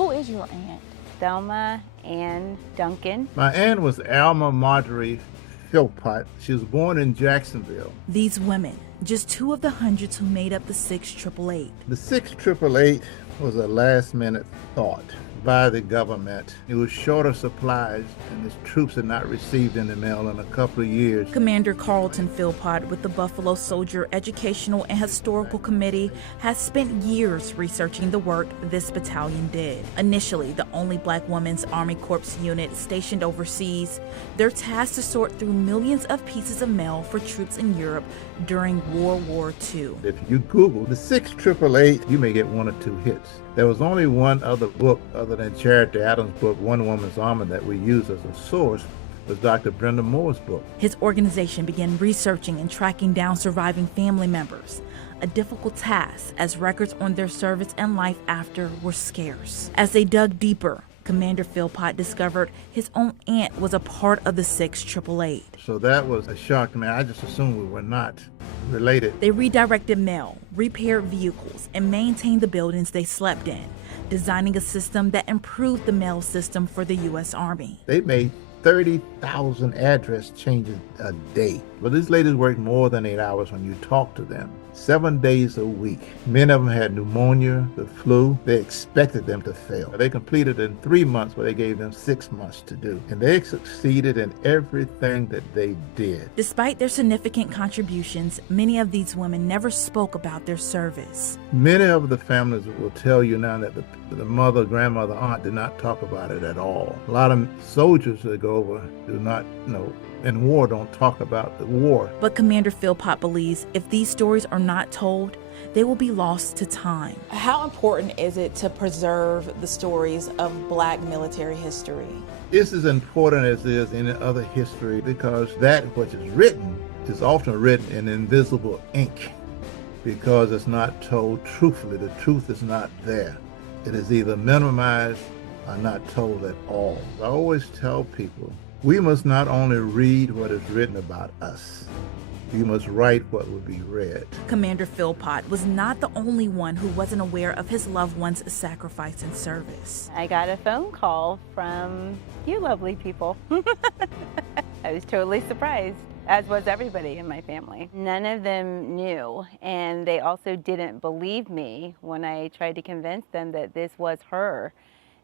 Who is your aunt? Thelma Ann Duncan. My aunt was Alma Marjorie Philpott. She was born in Jacksonville. These women, just two of the hundreds who made up the 688. The 688 was a last-minute thought by the government. It was short of supplies, and its troops had not received any mail in a couple of years. Commander Carlton Philpott with the Buffalo Soldier Educational and Historical Committee has spent years researching the work this battalion did. Initially, the only Black Women's Army Corps unit stationed overseas, they're tasked to sort through millions of pieces of mail for troops in Europe during World War II. If you Google the 688, you may get one or two hits. There was only one other book other than Charity Adams' book, One Woman's Army, that we used as a source, was Dr. Brenda Moore's book. His organization began researching and tracking down surviving family members, a difficult task as records on their service and life after were scarce. As they dug deeper, Commander Philpott discovered his own aunt was a part of the 688. So that was a shock to me. I just assumed we were not related. They redirected mail, repaired vehicles, and maintained the buildings they slept in, designing a system that improved the mail system for the U.S. Army. They made 30,000 address changes a day. But these ladies worked more than 8 hours when you talk to them. 7 days a week. Many of them had pneumonia, the flu. They expected them to fail. They completed in 3 months what they gave them 6 months to do. And they succeeded in everything that they did. Despite their significant contributions, many of these women never spoke about their service. Many of the families will tell you now that the mother, grandmother, aunt did not talk about it at all. A lot of soldiers that go over do not know. In war, don't talk about the war. But Commander Philpott believes if these stories are not told, they will be lost to time. How important is it to preserve the stories of Black military history? It's as important as it is any other history because that which is written is often written in invisible ink because it's not told truthfully. The truth is not there. It is either minimized or not told at all. I always tell people, we must not only read what is written about us, we must write what will be read. Commander Philpott was not the only one who wasn't aware of his loved one's sacrifice and service. I got a phone call from you lovely people. I was totally surprised, as was everybody in my family. None of them knew, and they also didn't believe me when I tried to convince them that this was her.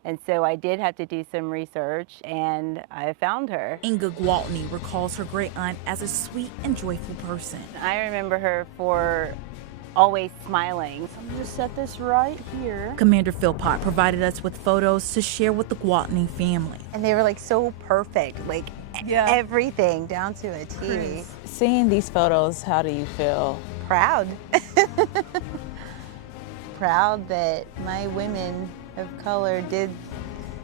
And so I did have to do some research, and I found her. Inga Gwaltney recalls her great aunt as a sweet and joyful person. I remember her for always smiling. I'm gonna set this right here. Commander Philpott provided us with photos to share with the Gwaltney family. And they were like so perfect, like everything down to a T. Seeing these photos, how do you feel? Proud. Proud that my women of color did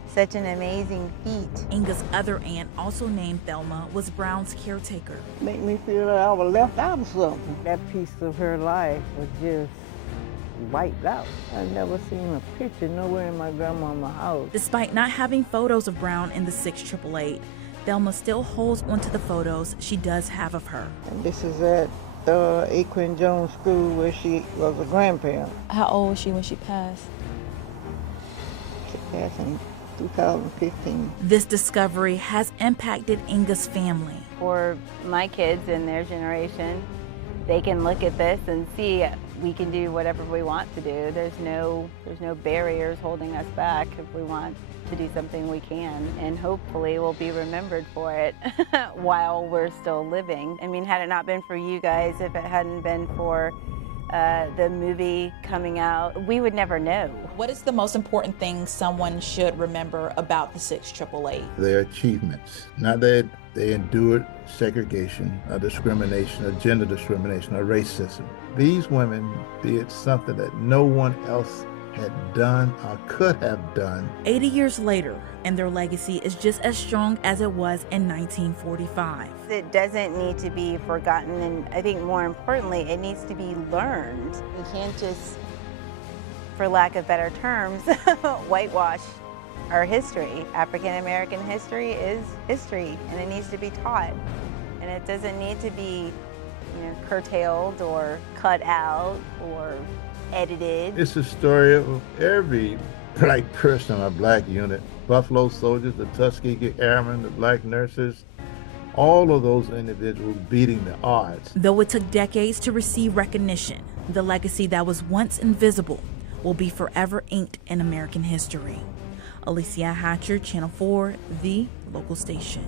such an amazing feat. Inga's other aunt, also named Thelma, was Brown's caretaker. Make me feel that I was left out of something. That piece of her life was just wiped out. I've never seen a picture nowhere in my grandmama's house. Despite not having photos of Brown in the 688, Thelma still holds onto the photos she does have of her. And this is at the Aquin Jones School where she was a grandparent. How old was she when she passed? She passed in 2015. This discovery has impacted Inga's family. For my kids and their generation, they can look at this and see we can do whatever we want to do. There's no barriers holding us back. If we want to do something, we can, and hopefully we'll be remembered for it while we're still living. I mean, had it not been for you guys, if it hadn't been for the movie coming out, we would never know. What is the most important thing someone should remember about the 688? Their achievements, not that they endured segregation, or discrimination, or gender discrimination, or racism. These women did something that no one else had done or could have done. 80 years later, and their legacy is just as strong as it was in 1945. It doesn't need to be forgotten, and I think more importantly, it needs to be learned. You can't just, for lack of better terms, whitewash our history. African American history is history, and it needs to be taught. And it doesn't need to be, curtailed or cut out or edited. It's a story of every black person on a black unit. Buffalo Soldiers, the Tuskegee Airmen, the black nurses, all of those individuals beating the odds. Though it took decades to receive recognition, the legacy that was once invisible will be forever inked in American history. Alicia Hatcher, Channel 4, the local station.